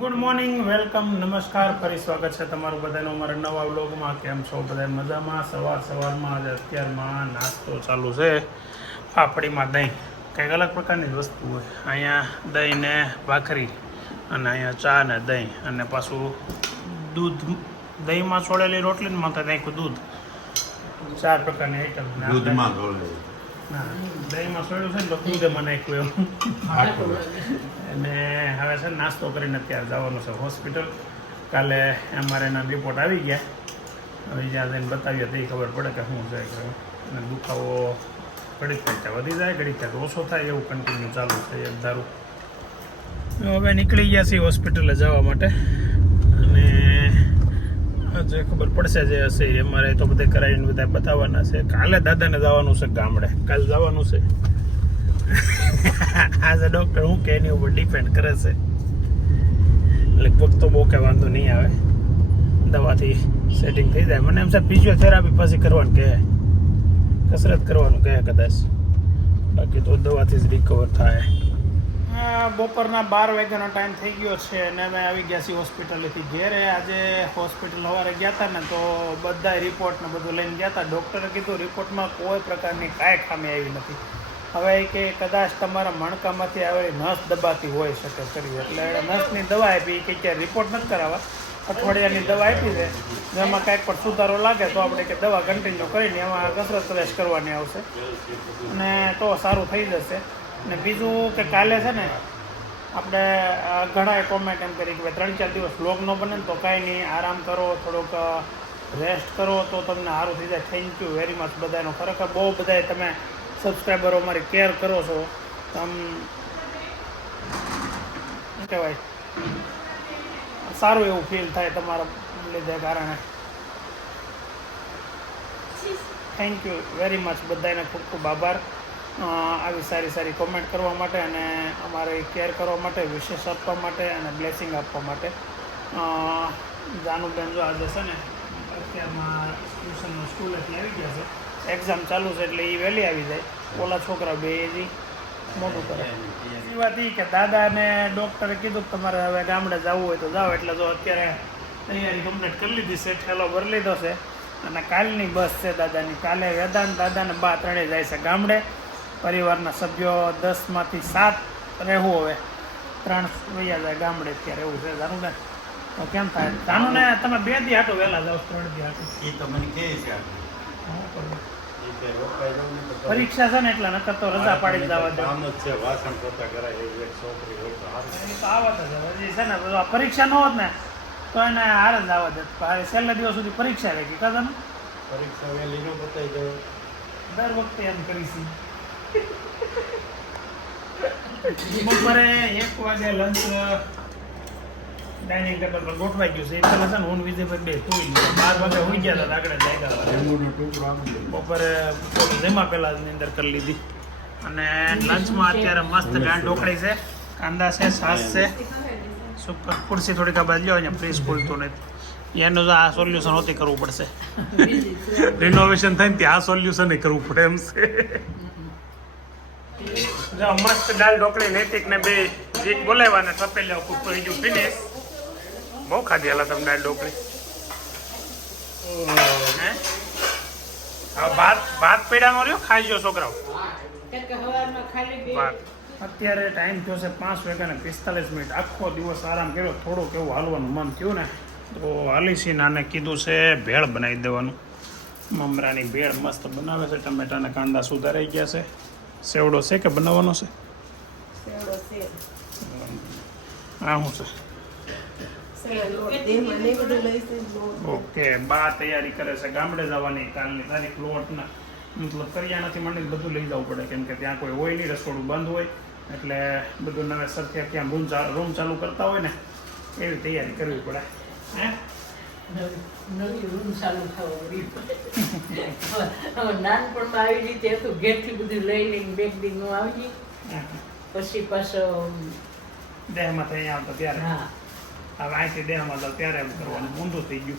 Good morning welcome નમસ્કાર ફરી સ્વાગત છે તમારું બધાનું અમારા નવા વ્લોગમાં. કેમ છો બધા? મજામાં? સવાર સવારમાં આજે અત્યારમાં નાસ્તો ચાલુ છે. પાપડીમાં દહીં. કંઈક અલગ પ્રકારની જ વસ્તુ હોય. અહીંયા દહીં ને ભાખરી અને અહીંયા ચા ને દહીં અને પાછું દૂધ. દહીંમાં છોડેલી રોટલી ને માથે નાખ્યું દૂધ. ચાર પ્રકારની આઈટમ દૂધમાં દહીંમાં છોડ્યું છે ને તો દૂધમાં નાખ્યું એવું અને હવે છે નાસ્તો કરીને અત્યારે જવાનું છે હોસ્પિટલ. કાલે અમારે એના રિપોર્ટ આવી ગયા. હવે જ્યાં જઈને બતાવીએ તો એ ખબર પડે કે શું છે અને દુખાવો ઘડીક થાય વધી જાય, ઘડીક થાય ઓછો થાય એવું કન્ટિન્યુ ચાલુ છે એક ધારું. હવે નીકળી ગયા છીએ હોસ્પિટલે જવા માટે. અને આજે ખબર પડશે જે હશે એ. મારે તો બધે કરાવીને બધા બતાવવાના છે. કાલે દાદાને જવાનું છે ગામડે. કાલે જવાનું છે. આજે ડૉક્ટર હું કે એની ઉપર ડિપેન્ડ કરે છે. લગભગ તો બહુ કંઈ વાંધો નહીં આવે. દવાથી સેટિંગ થઈ જાય. મને એમ છે ફિઝિયોથેરાપી પછી કરવાનું કહે. કસરત કરવાનું કહે કદાચ. બાકી તો દવાથી જ રિકવર થાય. બપોરના બાર વાગ્યાનો ટાઈમ થઈ ગયો છે અને અમે આવી ગયા છીએ હોસ્પિટલેથી ઘેરે. આજે હોસ્પિટલ સવારે ગયા હતા ને તો બધા રિપોર્ટ ને બધું લઈને ગયા હતા. ડૉક્ટરે કીધું રિપોર્ટમાં કોઈ પ્રકારની કાંઈ ખામી આવી નથી. હવે કે કદાચ તમારા મણકામાંથી આવેલી નસ દબાતી હોઈ શકે કરી એટલે નસની દવા આપી કે ક્યાં રિપોર્ટ નથી કરાવવા. અઠવાડિયાની દવા આપી છે જેમાં કાંઈક પણ સુધારો લાગે તો આપણે કે દવા કન્ટિન્યુ કરીને એમાં કસરત રેસ કરવાની આવશે. અને તો સારું થઈ જશે. અને બીજું કે કાલે છે ને, આપણે ઘણા ઘણાએ કોમેન્ટ એમ કરી કે ત્રણ ચાર દિવસ વ્લોગ ન બને તો કાંઈ નહીં, આરામ કરો, થોડોક રેસ્ટ કરો, તો તમને સારું થઈ જાય. થેન્ક યુ વેરી મચ બધાનો. ખરેખર બહુ બધાએ તમે સબસ્ક્રાઈબરો અમારી કેર કરો છો. તમ કહેવાય? સારું એવું ફીલ થાય તમારા લીધે કારણે. થેન્ક યુ વેરી મચ બધાને ખૂબ ખૂબ આભાર. આવી સારી સારી કોમેન્ટ કરવા માટે અને અમારે કેર કરવા માટે વિશેષ આપવા માટે અને બ્લેસિંગ આપવા માટે. જાનુબેન જો આજે છે ને અત્યારમાં સ્કૂલ એટલે આવી ગયા છે. એક્ઝામ ચાલુ છે એટલે એ વહેલી આવી જાય. ઓલા છોકરા બે હજી મોટું કરે. એ વાત એ કે દાદાને ડૉક્ટરે કીધું કે તમારે હવે ગામડે જવું હોય તો જાઓ. એટલે જો અત્યારે તૈયારી કમ્પ્લીટ કરી લીધી છે, ઠેલો ભરી લીધો છે. અને કાલની બસ છે દાદાની. કાલે વેદાંત દાદાને બા ત્રણેય જાય છે ગામડે. પરિવારના સભ્યો દસમાંથી સાત રહેવું હવે. ત્રણ વૈયા જાય ગામડે અત્યારે એવું છે. ધારું ને? તો કેમ થાય? જાનું ને? તમે બે દી હાટો વહેલા જાઓ ત્રણ દી હાટો. એ તો મને કહે છે પરીક્ષા છે ને એટલે નકર તો રજા પાડી દેવા જવા દે. આમ જ છે. વાસણ પોતા કરાય એવી એક છોકરી હોય તો. એ તો આવત જ હજી છે ને પરીક્ષા ન હોત ને તો એને હાર જ આવત જ છેલ્લા દિવસ સુધી પરીક્ષા રહી ગઈ કદમ પરીક્ષા વહેલી ન બતાવી દો દર વખતે એમ કરીશી. બપોરે એક વાગે લંચ ડાઇનિંગ ટેબલ પર ગોઠવાઈ ગયું છે. એટલે છે ને હું વિજયભાઈ બે સુઈ ગયા. બાર વાગે હોઈ ગયા હતા આગળ જાગ્યા. બપોરે જમા પહેલા અંદર કરી લીધી. અને લંચમાં અત્યારે મસ્ત દાળ ઢોકળી છે કાંદા છે છાશ છે. સુપર ખુરશી થોડીક આ બાજુ લ્યો અહીંયા ફ્રીજ ખુલતું નથી. એનું તો આ સોલ્યુશન હોતી કરવું પડશે. રિનોવેશન થાય ને ત્યાં આ સોલ્યુશન કરવું પડે એમ છે. જો મસ્ત દાળ ઢોકળી નૈતિક ને બે જીત બોલાવવાના ને તપેલા કુક કરી ગયું ફિનિશ બહુ ખાધી હાલા તમે દાળ ઢોકળી. હે? હવે ભાત ભાત પીડાનો રહ્યો ખાઈ ગયો છોકરાઓ? ભાત. અત્યારે ટાઈમ થયો છે પાંચ વાગ્યા ને પિસ્તાલીસ મિનિટ. આખો દિવસ આરામ કર્યો. થોડુંક એવું હાલવાનું મન થયું ને તો હાલીસી નાને કીધું છે ભેળ બનાવી દેવાનું. મમરાની ભેળ મસ્ત બનાવે છે ટમેટાના કાંદા સુધારાઈ ગયા છે. સેવડો છે કે બનાવવાનો છે? આ શું છે? ઓકે બા તૈયારી કરે છે ગામડે જવાની કાલની તારીખ લોટના. મતલબ કરિયાણાથી માંડીને બધું લઈ જવું પડે કેમ કે ત્યાં કોઈ હોય નહીં રસોડું બંધ હોય. એટલે બધું નવે સરખે ક્યાં રૂમ ચાલુ રૂમ ચાલુ કરતા હોય ને એવી તૈયારી કરવી પડે. હે? નવી રૂમ ચાલુ થવા નાનપણમાં આવી રીતે હતું ઘેરથી બધું લઈ લઈને બેગનું આવી. હા. પછી પાછો દેહમાંથી થઈ આવતો ત્યારે. હા. હવે અહીંથી દેહમાં તો ત્યારે એમ કરવાનું ઊંધું થઈ ગયું.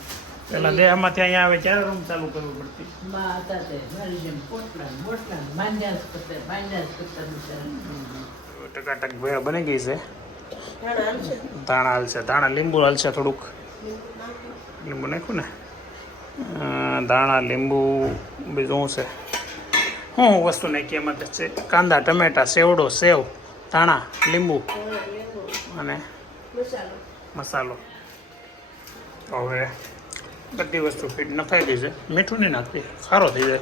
પેલા દેહમાં ત્યાં આવે ત્યારે રૂમ ચાલુ કરવું પડતી. માં હતા તે મારી જેમ પોટલા મોટલા બોટલા જ કરતા માંડ્યા જ કરતા બિચારા. ટકાટક ભયા બની ગઈ છે. ધાણા હાલશે. ધાણા લીંબુ હાલશે થોડુંક. લીંબુ નાખ્યું ને? ધાણા, લીંબુ, બીજું છે? શું વસ્તુ નાખી એમાં છે. કાંદા, ટમેટા, સેવડો, સેવ, ધાણા, લીંબુ અને મસાલો. હવે બધી વસ્તુ ફીટ નખાઈ દીધે મીઠું નહીં નાખતી. સારો થઈ જાય.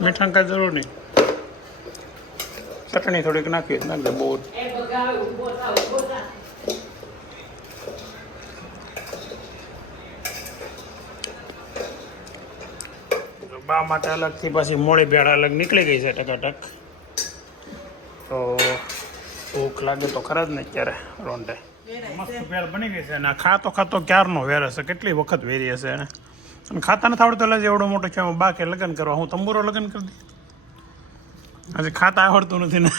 મીઠાણ કાંઈ જરૂર નહીં. ચટણી થોડીક નાખી નાખ દે. બહુ બા માટે અલગથી પછી મોડી ભેળ અલગ નીકળી ગઈ છે ટકાટક. તો ભૂખ લાગે તો ખરા જ ને અત્યારે રોંઢે. મસ્ત ભેળ બની ગઈ છે અને આ ખાતો ખાતો ક્યારનો વેર હશે? કેટલી વખત વેરી હશે એને? અને ખાતા નથી આવડતો એટલે એવડો મોટો છે બા કે લગ્ન કરવા. હું તંબુરો લગ્ન કરી દઈ હજી ખાતા આવડતું નથી ને.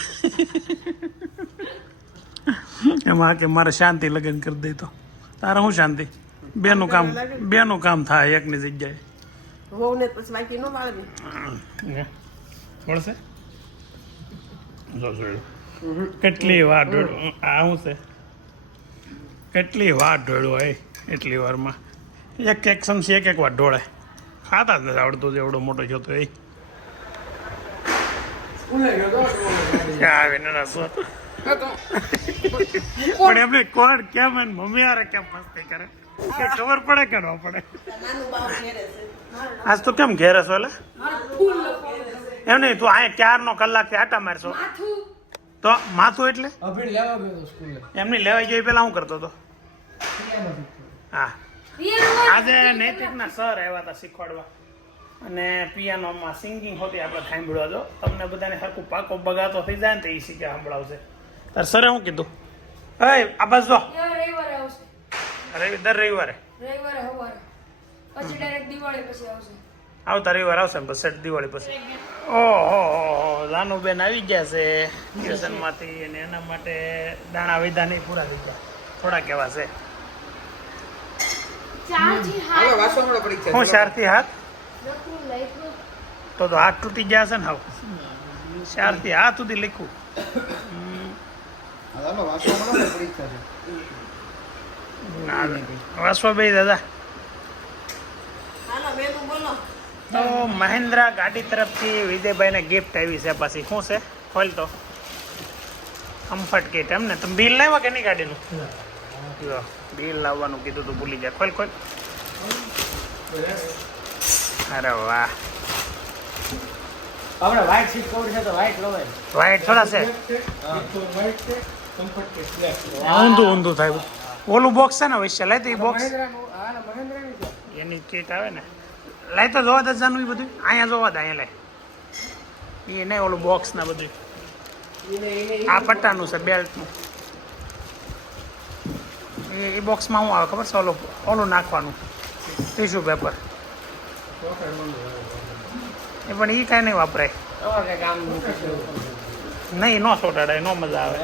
એમાં કે મારે શાંતિ લગ્ન કરી દઈ તો. તારે શું શાંતિ? બેનું કામ બેનું કામ થાય એકની જગ્યાએ. વહુને પછી બાકી ન વાળવી. જોયું. કેટલી વાર ઢોળ્યું આ શું છે? કેટલી વાર ઢોળ્યું હોય એટલી વારમાં. એક એક સમસી એક એક વાર ઢોળે. ખાતા જ નથી આવડતું એવડો મોટો જોતો એ પણ એમને કોણ કેમ એને મમ્મી હારે કેમ મસ્તી કરે? ખબર પડે કે ન પડે? આજ તો કેમ ઘેર હશો એટલે? એમ નહીં તું અહીંયા ક્યારનો કલાકથી આટા મારશો? તો માથું એટલે? લેવા ગયો એમની લેવાઈ ગઈ પેલા હું કરતો હતો? હા. આજે નૈતિકના સર આવ્યા હતા શીખવાડવા. અને પિયાનોમાં સિંગિંગ હોતી આપણે સાંભળવા જો. તમને બધાને સરખું પાકો બગાતો થઈ જાય ને તો એ શીખે સાંભળાવશે. તાર સરે શું કીધું? હે આ બસ જો. રવિવારે આવશે. રવિ દર રવિવારે. રવિવારે સવારે. પછી ડાયરેક્ટ દિવાળી પછી આવશે. આવતા રવિવાર આવશે ને પછી સેટ દિવાળી પછી. ઓહો લાનુબેન આવી ગયા છે ટ્યુશનમાંથી અને એના માટે દાણા વિધા નહીં પૂરા થઈ ગયા. થોડા કેવા છે. હું શારથી હાથ? તો તો હાથ તૂટી ગયા છે ને હવે. ચારથી હાથ સુધી લખ્યું વાસવા બે દાદા. તો મહેન્દ્રા ગાડી તરફથી વિજયભાઈને ગિફ્ટ આવી છે પછી. શું છે? ખોલ તો. કમ્ફર્ટ કીટ એમ ને? તમે બિલ લાવ્યા કે નહીં ગાડીનું? જો બિલ લાવવાનું કીધું તું ભૂલી જાય ખોલ ખોલ. અરે વાહ. આપણે વ્હાઈટ સીટ કવર છે તો વ્હાઈટ લવાય. વાઈટ થોડા છે. ઊંધું ઊંધું થાય. ઓલું બોક્સ છે ને વૈશ્ય? લાય તો એ બોક્સ મહેન્દ્રાનું એની કીટ આવે ને. લાય તો જોવા દે જાનું એ બધું. અહીંયા જોવા દે, અહીંયા લાય. એ નહીં, ઓલું બોક્સ ને બધું. આ પટ્ટાનું છે બેલ્ટનું એ બોક્સમાં શું આવે, ખબર છે? ઓલું ઓલું નાખવાનું. ટીશ્યુ પેપર એ પણ એ કાંઈ નહીં વાપરાય. નહીં, નો સોટાડાય, નો મજા આવે.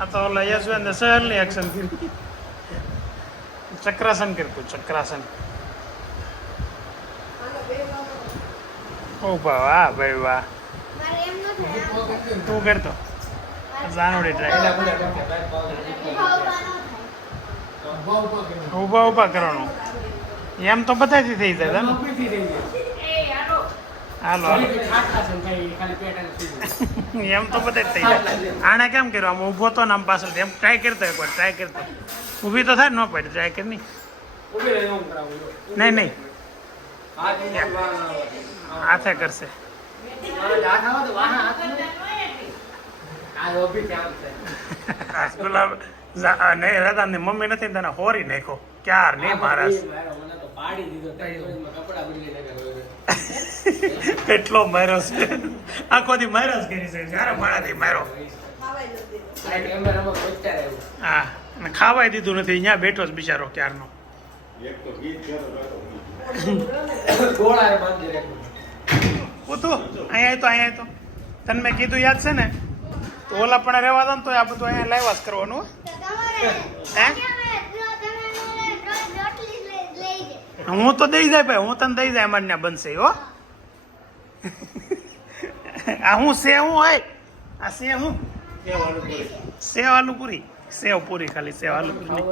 આ તો ઓલા યશવંત સહેલની એક્શન કરી ચક્રાસન કર્યું ચક્રાસન. ઓ વાહ ભાઈ વાહ. તું કરતો જાનવડી ટ્રાય. ઊભા ઊભા કરવાનું. એમ તો બધાથી થઈ જાય હાલો. હાલો એમ તો બધે થઈ જાય. આણે કેમ કર્યું? આમ ઊભો તો આમ પાછળ એમ ટ્રાય કરતો એકવાર ટ્રાય કરતો ઊભી તો થાય ને પડે ટ્રાય કરી નહીં. નહીં હાથ કરશે. નહીં રાધાની મમ્મી નથી તને હોરી નાખો ક્યાર નહીં મારો. કેટલો માર્યો છે? આખો દી માર્યો જ કરી છે. જ્યારે મારાથી માર્યો. હા, અને ખાવાય દીધું નથી. અહીંયા બેઠો જ બિચારો ક્યારનો. એક તો ગીત કરો તો ગોળાએ બાંધી રાખવું. હું તો અહીંયા તો અહીંયા તો તને મેં કીધું યાદ છે ને? તો ઓલા પણ રહેવા દો ને તો આ બધું અહીંયા જ કરવાનું હે? હું તો દઈ જાય ભાઈ, હું તને દઈ જાય, અમારે ત્યાં બનશે, હો. આ હું સેવ હું હોય? આ સેવ હું. સેવ આલુ પૂરી સેવ પૂરી ખાલી સેવ આલુ પૂરી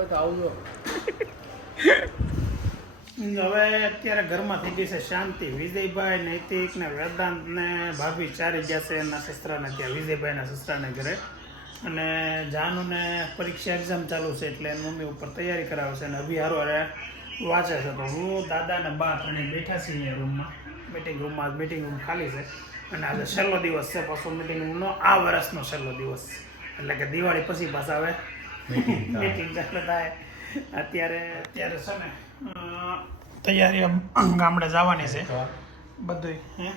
હવે અત્યારે ઘરમાં થઈ ગઈ છે શાંતિ. વિજયભાઈ નૈતિક ને વેદાંત ને ભાભી ચારી ગયા છે એના સસરાને ત્યાં. વિજયભાઈના સસરાને ઘરે. અને જાનુને પરીક્ષા એક્ઝામ ચાલુ છે એટલે એની મમ્મી ઉપર તૈયારી કરાવે છે અને અભી હારો હારે વાંચે છે. તો હું દાદા ને બા ત્રણે બેઠા છીએ રૂમમાં મિટિંગ રૂમમાં મિટિંગ રૂમ ખાલી છે. અને આજે છેલ્લો દિવસ છે પાછો મિટિંગ રૂમનો આ વર્ષનો છેલ્લો દિવસ એટલે કે દિવાળી પછી પાછા આવે મીટિંગ ચાલે થાય. અત્યારે અત્યારે છે ને તૈયારી ગામડે જવાની છે. બધું હે?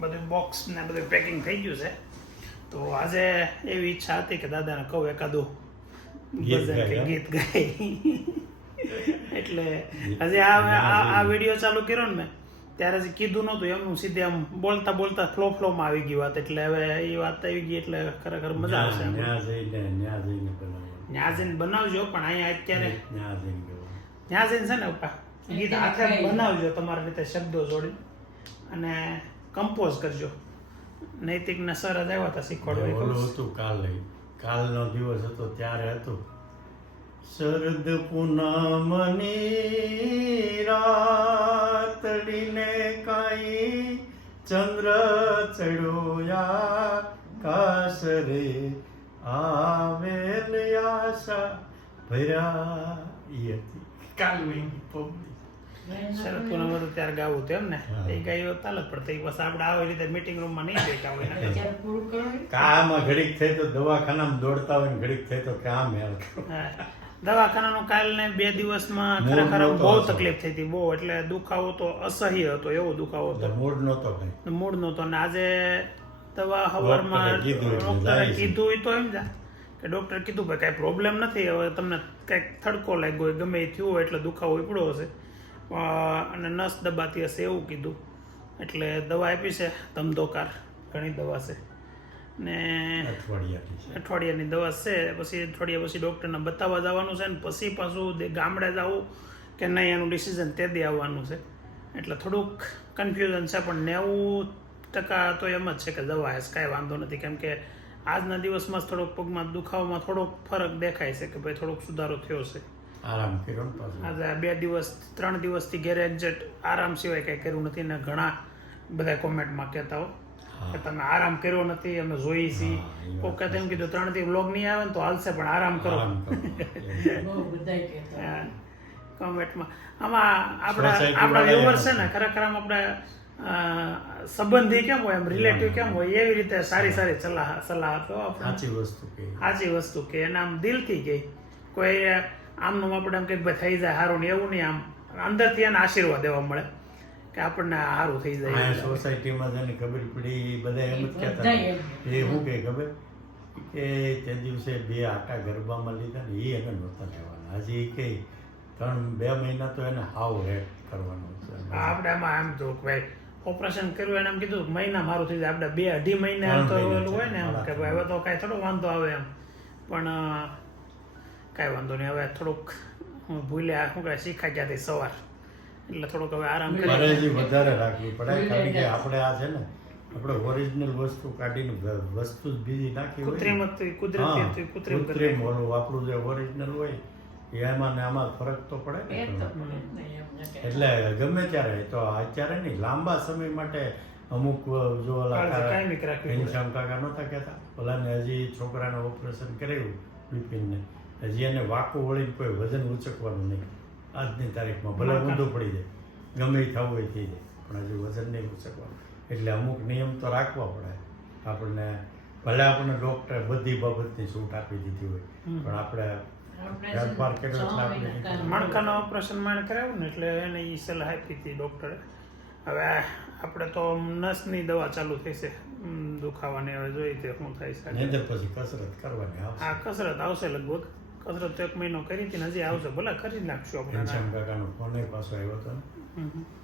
બધું બોક્સ ને બધું પેકિંગ થઈ ગયું છે. તો આજે એવી ઈચ્છા હતી કે દાદાને કહું એકાદું ગીત ગાય. એટલે હજી આ આ વીડિયો ચાલુ કર્યો ને મેં ત્યારે જે કીધું નહોતું એમનું સીધે આમ બોલતા બોલતા ફ્લો ફ્લોમાં આવી ગઈ વાત. એટલે હવે એ વાત આવી ગઈ એટલે ખરેખર મજા આવશે ન્યા જઈને બનાવજો પણ અહીંયા અત્યારે ન્યા જઈને છે ને ઉપા ગીત હાથે બનાવજો તમારી રીતે શબ્દો જોડી અને કમ્પોઝ કરજો. નૈતિકના સર જ આવ્યા હતા શીખવાડવા. હતું કાલે. કાલનો દિવસ હતો ત્યારે હતું. શરદ પૂનમની રાતડીને કાંઈ ચંદ્ર ચડોયા કાસરે આવેલ આશા ભર્યા હતી પબ્લિક શરદ પૂનમ હતું ત્યારે ગાવું હતું એમ ને. એ ગાયો તાલ જ પડતી બસ આપણે આવી રીતે મીટિંગ રૂમમાં નહીં બેઠા હોય. કામાં ઘડીક થઈ તો દવાખાનામાં દોડતા હોય ને ઘડીક થઈ તો કામ હેલ હા. દવાખાનાનું કાલ ને બે દિવસમાં ખરેખર બહુ તકલીફ થઈ હતી બહુ. એટલે દુખાવો તો અસહ્ય હતો એવો દુખાવો હતો. મૂડ નહોતો મૂડ નહોતો. ને આજે દવા હવારમાં કીધું હોય ડોક્ટરે કીધું તો એમ જા. કે ડૉક્ટર કીધું ભાઈ કાંઈ પ્રોબ્લેમ નથી. હવે તમને કંઈક થડકો લાગ્યો હોય ગમે એ થયું હોય એટલે દુખાવો ઉપડ્યો હશે. અને નસ દબાતી હશે એવું કીધું. એટલે દવા આપી છે ધમધોકાર. ઘણી દવા છે. ને અઠવાડિયાની દવા છે પછી અઠવાડિયા પછી ડૉક્ટરને બતાવવા જવાનું છે ને પછી પાછું ગામડે જવું કે નહીં એનું ડિસિઝન તે દે આવવાનું છે. એટલે થોડુંક કન્ફ્યુઝન છે પણ નેવું ટકા તો એમ જ છે કે દવા હશે કાંઈ વાંધો નથી. કેમ કે આજના દિવસમાં થોડોક પગમાં દુખાવામાં થોડોક ફરક દેખાય છે કે ભાઈ થોડોક સુધારો થયો છે. આરામ કર્યો આજે બે દિવસ ત્રણ દિવસથી ઘેરે એક્ઝેટ આરામ સિવાય કંઈ કર્યું નથી ને ઘણા બધા કોમેન્ટમાં કહેતા હો. કે તમે આરામ કર્યો નથી અમે જોઈએ છીએ. કોક એ એમ તેમ કીધું ત્રણથી વ્લોગ નહીં આવે ને તો હાલશે પણ આરામ કરો. કહેતા. કોમેન્ટમાં આમાં આપણા આપણા વ્યુઅર છે ને ખરેખર આમ આપણે સંબંધી કેમ હોય એમ રિલેટિવ કેમ હોય એવી રીતે સારી સારી સલાહ સલાહ આપ્યો સાચી વસ્તુ કે સાચી વસ્તુ કે એને આમ દિલથી કે કોઈ આમનું આપણે એમ કંઈક ભાઈ થઈ જાય સારું ને એવું નહીં આમ. અંદરથી એને આશીર્વાદ દેવા મળે. કે આપણને સારું થઈ જાય સોસાયટીમાં જેને ખબર પડી એ બધા એમ જ કહેતા એ શું કે ખબર? કે તે દિવસે બે આટા ગરબામાં લીધા ને એ એને નહોતા લેવાના. હજી કે ત્રણ બે મહિના તો એને હાવ રેટ કરવાનો છે. આપણે આમાં આમ જો કે ભાઈ ઓપરેશન કર્યું એને એમ કીધું મહિના મારું થઈ જાય. આપણે બે અઢી મહિના તો હોય ને એમ કે ભાઈ હવે તો કાંઈ થોડો વાંધો આવે એમ. પણ કાંઈ વાંધો નહીં. હવે થોડુંક હું ભૂલ્યા શું કહે શીખાઈ ગયા સવાર. એટલે થોડોક હવે આરામ પરેજી વધારે રાખવી પડે કારણ કે આપણે આ છે ને આપણે ઓરિજિનલ વસ્તુ કાઢીને વસ્તુ જ બીજી નાખી હોય કૃત્રિમ. હતી કુદરતી હતી કૃત્રિમ કૃત્રિમ ઓલું આપણું જે ઓરિજિનલ હોય એ એમાં ને આમાં ફરક તો પડે ને. એટલે ગમે ત્યારે તો અત્યારે નહીં લાંબા સમય માટે અમુક જો ઓલા. ઘનશ્યામ કાકા નહોતા કહેતા ઓલાને હજી છોકરાને ઓપરેશન કરાવ્યું બિપિનને હજી એને વાકું વળીને કોઈ વજન ઉચકવાનું નહીં આજની તારીખમાં ભલે ઊંધું પડી જાય ગમે એ થવું હોય થઈ જાય પણ હજુ વજન નહીં ઉચકવાનું એટલે અમુક નિયમ તો રાખવા પડે. આપણને ભલે આપણને ડૉક્ટરે બધી બાબતની છૂટ આપી દીધી હોય પણ આપણે આપણે વ્યાપાર છે ને કર્યો એટલે આપણે મહિના ઓપરેશન માણે કરાવ્યું ને એટલે એને એ સલાહ આપી હતી ડૉક્ટરે હવે આપણે તો નસની દવા ચાલુ થઈ છે દુખાવાની હવે જોઈ તે શું થાય છે. પછી કસરત કરવાની આ કસરત આવશે લગભગ. કસરત તો એક મહિનો કરી હતી હજી આવશે ભલે કરી જ નાખશું આપણે. ઘનશ્યામ કાકાનો ફોન પાછો આવ્યો હતો. ને.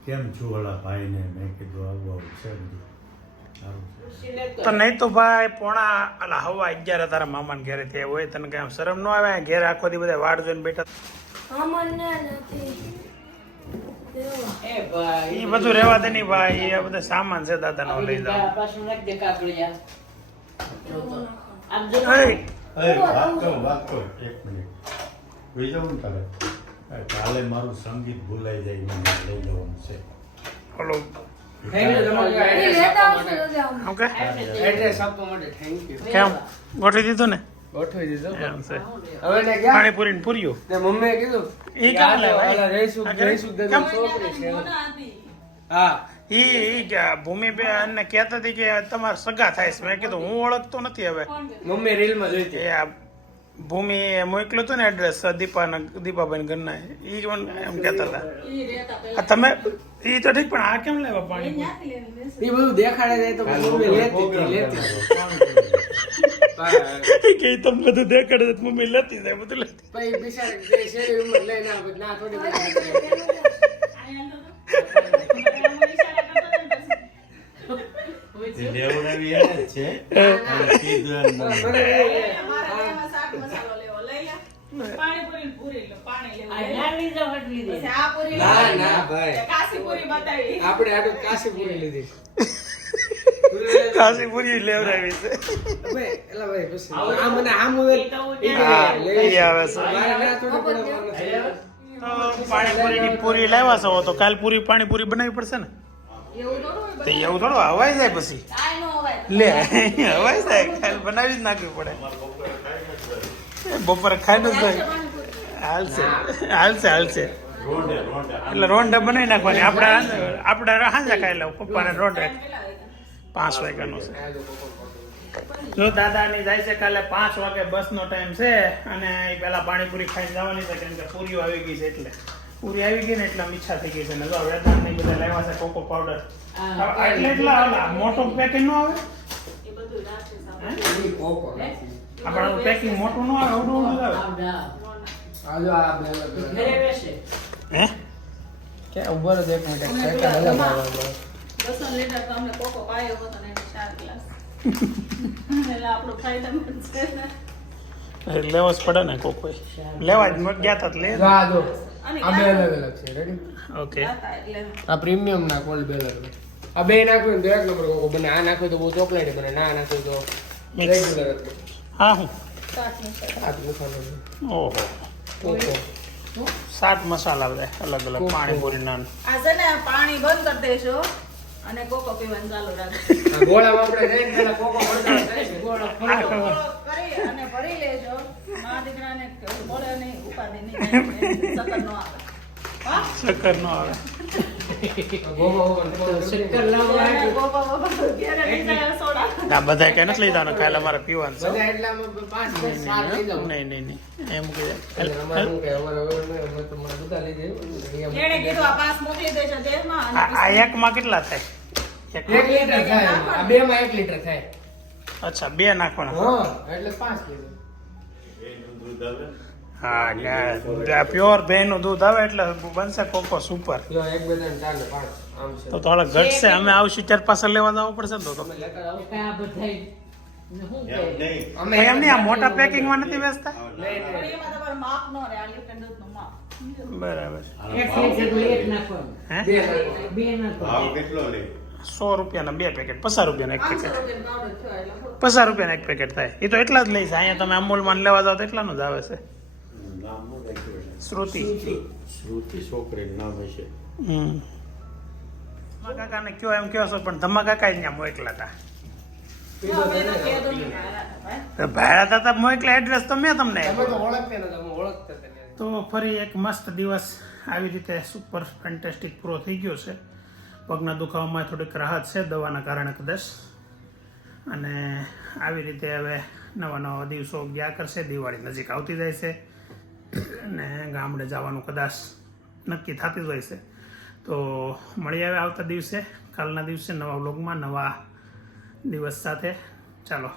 કેમ છું હળા ભાઈને? મેં કીધું આવું આવું છે બધું. સારું તો નહીં તો ભાઈ પોણા અલા હવા અગિયાર તારા મામાને ઘેરે થયા હોય તને કઈ આમ શરમ ન આવે? ઘેર આખો દી બધા વાડ જોઈને બેઠા. એ ભાઈ. એ બધું રહેવા દે નહીં ભાઈ એ બધા સામાન છે દાદાનો લઈ જાઓ. પાછું નાખ દે કાકડિયા. આમ જો અરે વાત કરો વાત કરો. એક મિનિટ. ને તારે? કાલે મારું સંગીત ભૂલાઈ જાય મને લઈ જવાનું છે. એ. કેમ? ગોઠવી દીધું ને? ગોઠવી દીધો. હવે ને પાણીપુરી ને મમ્મીએ કીધું ઈ કે કેમ? લેવાય? હા. ઈ ઈ કે ભૂમિબેન ને કહેતા હતી કે તમારા સગા થાય છે. મેં કીધું હું ઓળખતો નથી હવે. મમ્મી રીલમાં જોઈ હતી. આ ભૂમિ મોકલ્યું હતું ને એડ્રેસ દીપાના દીપાભાઈ ઘરના. ઈ મને એમ કહેતા હતા. તમે ઈ તો ઠીક પણ આ કેમ લેવા પાણી એ બધું દેખાડે જાય તો મમ્મી લેતી લેતી કે તમે બધું દેખાડે તો મમ્મી લેતી જાય બધું લેતી પછી બિચારા જે છે એ ઉંમર લઈને ના થોડી બધી લેવડાવી એને જ છે અને કીધું એમ મને. મને એ- એમાં શાક મસાલો લેવો લઈ લે પાણીપુરી પૂરી લો પાણી લેવું આ નાની તો હટલી દે. પછી આ પૂરી ના ના ભાઈ કાશી પૂરી બતાવી આપણે આટલું કાશીપુરી લીધી કાશી પૂરી લેવડાવી છે આમ એલા ભાઈ પછી આ મને આમ હવે આવે છે પાણીપુરીની પૂરી લાવ્યા છો તો કાલ પૂરી પાણીપુરી બનાવવી પડશે ને? એવું થોડું હોય તો એવું થોડું હવાઈ જાય પછી. લે હવાઈ જાય કાલ બનાવી જ નાખવી પડે. બપોરે ખાઈને જ ભાઈ હાલશે હાલશે હાલશે. એટલે રોંડા બનાવી નાખવાની. આપણે આપણે હાંજે ખાઈ લઉં પપ્પાને રોંડા. પાંચ વાગ્યાનો છે. જો દાદાની જાય છે કાલે પાંચ વાગે બસનો ટાઈમ છે અને એ પેલા પાણીપુરી ખાઈને જવાની છે કેમ કે પૂરીઓ આવી ગઈ છે એટલે. પૂરી આવી ગઈ ને એટલે મીઠા થઈ ગઈ છે. ને જો વેદાંત ને બધા લાવ્યા છે કોકો પાવડર એટલે એટલા ઓલા મોટો પેકેટ નો આવે? આપણે પેકિંગ મોટું નો આવે ઓડું ઓડું આવે? બેસે. હે? કે ઊભો રહો એક મિનિટ છે. લીટર તો અમને કોકો પાયો હતો ને ચાર ગ્લાસ. લેવો જ પડે ને કોઈ લેવા જ ગયા તા લે જો આ જો આ બે અલગ અલગ છે. Ready okay. આ પ્રીમિયમ ના કોલ્ડ બે અલગ અલગ. આ બે નાખ્યું તો એક નંબર કોકો બને. આ નાખ્યું તો બહુ ચોકલેટ બને. ના નાખ્યું તો. રેગ્યુલર હતું હા હું. છે. ઓહો. કોકો સાત મસાલા બધા અલગ અલગ પાણીપુરી નાન આ છે ને પાણી બંધ કરી દેશો અને કોકો પીવાનું ચાલુ રાખજો ગોળા આપણે જઈને પેલા કોકો ગોળો કરી અને ભરી લેજો. મા દીકરાને બોલે નહીં ઉપાધિ નહીં સકર નો આવે. હા? શક્કર નો આવે. બધા કે નથી લીધા કાલે અમારે પીવાનું છે નહીં નહીં નહીં એમ કીધું એકમાં કેટલા થાય એક એક લીટર થાય આ બે માં એક લીટર થાય અચ્છા બે નાખવાના એટલે પાંચ લીટર હા પ્યોર ભેનું દૂધ આવે એટલે બનશે કોકો સુપર જો એક બે ત્રણ ચાર ને પાંચ આમ છે. તો થોડા ઘટશે. અમે આવશું ચાર પાસે લેવા જવું પડશે ને તો તો. કે આ મોટા પેકિંગમાં નથી માપ બરાબર. સો રૂપિયાના બે પેકેટ પચાસ રૂપિયાના એક પેકેટ. પચાસ રૂપિયાના એક પેકેટ થાય. એ તો એટલા જ લઈશ અહીંયા તમે અમૂલમાં લેવા જાવ તો એટલાનું જ આવે છે. નામ રાખ્યું શ્રુતિ. શ્રુતિ. છોકરી નામ હશે હમ. કાકાને કયો એમ કયો છો પણ ધમા કાકા અહીંયા મોકલા હતા. ભાડા હતા મોકલા એડ્રેસ તો મેં તમને. તો ફરી એક મસ્ત દિવસ આવી રીતે સુપર ફેન્ટેસ્ટિક પૂરો થઈ ગયો છે. પગના દુખાવામાં થોડીક રાહત છે દવાના કારણે કદાચ. અને આવી રીતે હવે નવા નવા દિવસો ગયા કરશે દિવાળી નજીક આવતી જાય છે. અને ગામડે જવાનું કદાચ નક્કી થતી જ હોય છે. તો મળી આવે આવતા દિવસે, કાલના દિવસે નવા વ્લોગમાં, નવા દિવસ સાથે. ચાલો.